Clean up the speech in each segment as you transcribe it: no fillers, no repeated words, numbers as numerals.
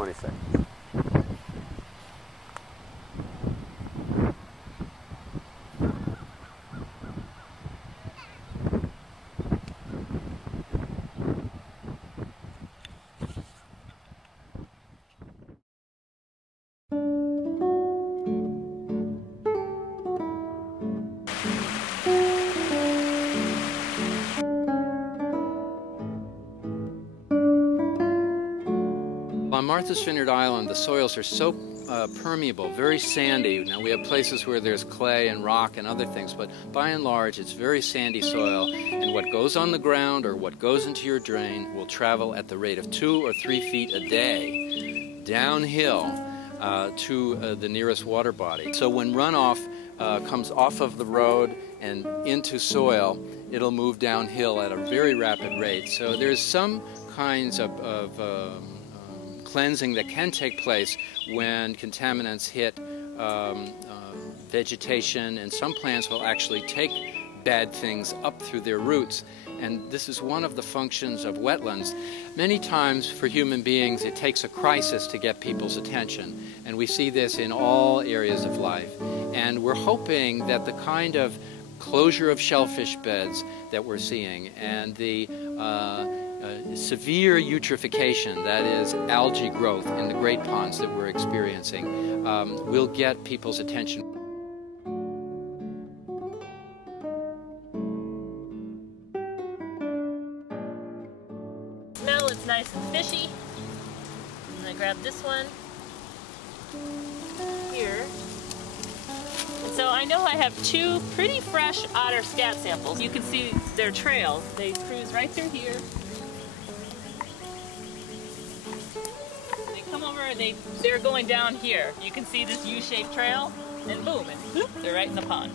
20 seconds. On Martha's Vineyard Island, the soils are so permeable, very sandy. Now we have places where there's clay and rock and other things, but by and large it's very sandy soil, and what goes on the ground or what goes into your drain will travel at the rate of 2 or 3 feet a day downhill to the nearest water body. So when runoff comes off of the road and into soil, it'll move downhill at a very rapid rate. So there's some kinds of cleansing that can take place when contaminants hit vegetation, and some plants will actually take bad things up through their roots. And this is one of the functions of wetlands. Many times for human beings it takes a crisis to get people's attention, and we see this in all areas of life. And we're hoping that the kind of closure of shellfish beds that we're seeing and the severe eutrophication, that is algae growth in the great ponds that we're experiencing, will get people's attention. Smell, it's nice and fishy. I'm gonna grab this one here. And so I know I have 2 pretty fresh otter scat samples. You can see their trail. They cruise right through here. Come over, they're going down here. You can see this U-shaped trail, and boom, and whoop, they're right in the pond.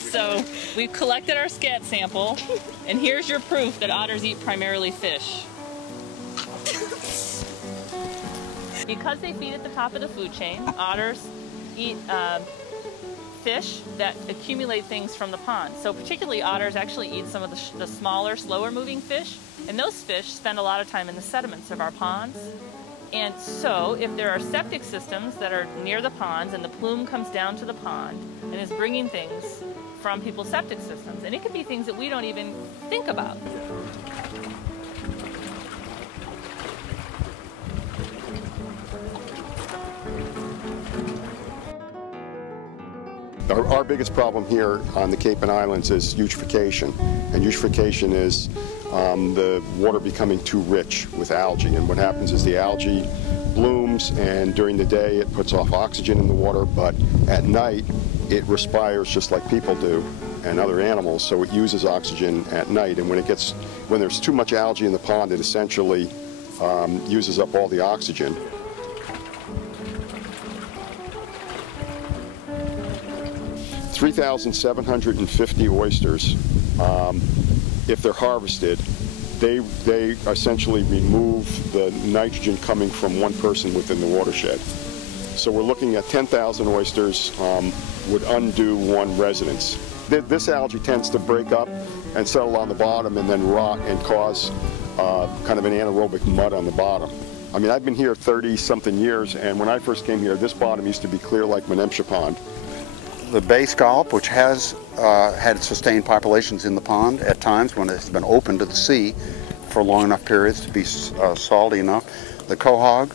So we've collected our scat sample, and here's your proof that otters eat primarily fish. Because they feed at the top of the food chain, otters eat fish that accumulate things from the pond. So particularly otters actually eat some of the smaller, slower moving fish, and those fish spend a lot of time in the sediments of our ponds. And so, if there are septic systems that are near the ponds and the plume comes down to the pond and is bringing things from people's septic systems, and it could be things that we don't even think about. Our biggest problem here on the Cape and Islands is eutrophication, and eutrophication is the water becoming too rich with algae, and what happens is the algae blooms, and during the day it puts off oxygen in the water, but at night it respires just like people do and other animals, so it uses oxygen at night, and when there's too much algae in the pond, it essentially uses up all the oxygen. $3,750 oysters, if they're harvested, they essentially remove the nitrogen coming from one person within the watershed. So we're looking at 10,000 oysters would undo one residence. This algae tends to break up and settle on the bottom and then rot and cause kind of an anaerobic mud on the bottom. I mean, I've been here 30-something years, and when I first came here, this bottom used to be clear like Menemsha Pond. The bay scallop, which has had sustained populations in the pond at times when it's been open to the sea for long enough periods to be salty enough. The quahog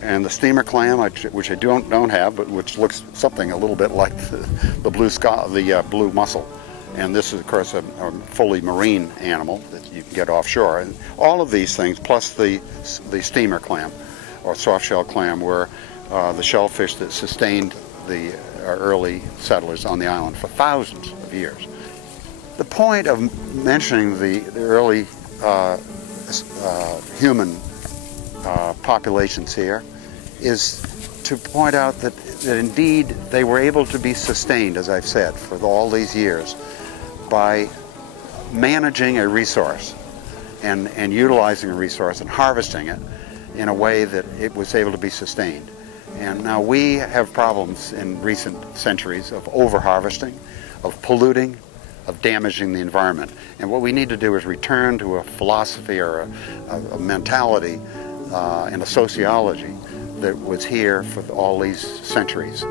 and the steamer clam, which I don't have, but which looks something a little bit like the blue mussel. And this is, of course, a fully marine animal that you can get offshore. And all of these things, plus the steamer clam or soft-shell clam, were the shellfish that sustained the early settlers on the island for thousands of years. The point of mentioning the early human populations here is to point out that indeed they were able to be sustained, as I've said, for all these years by managing a resource and utilizing a resource and harvesting it in a way that it was able to be sustained. And now we have problems in recent centuries of over-harvesting, of polluting, of damaging the environment. And what we need to do is return to a philosophy or a mentality and a sociology that was here for all these centuries.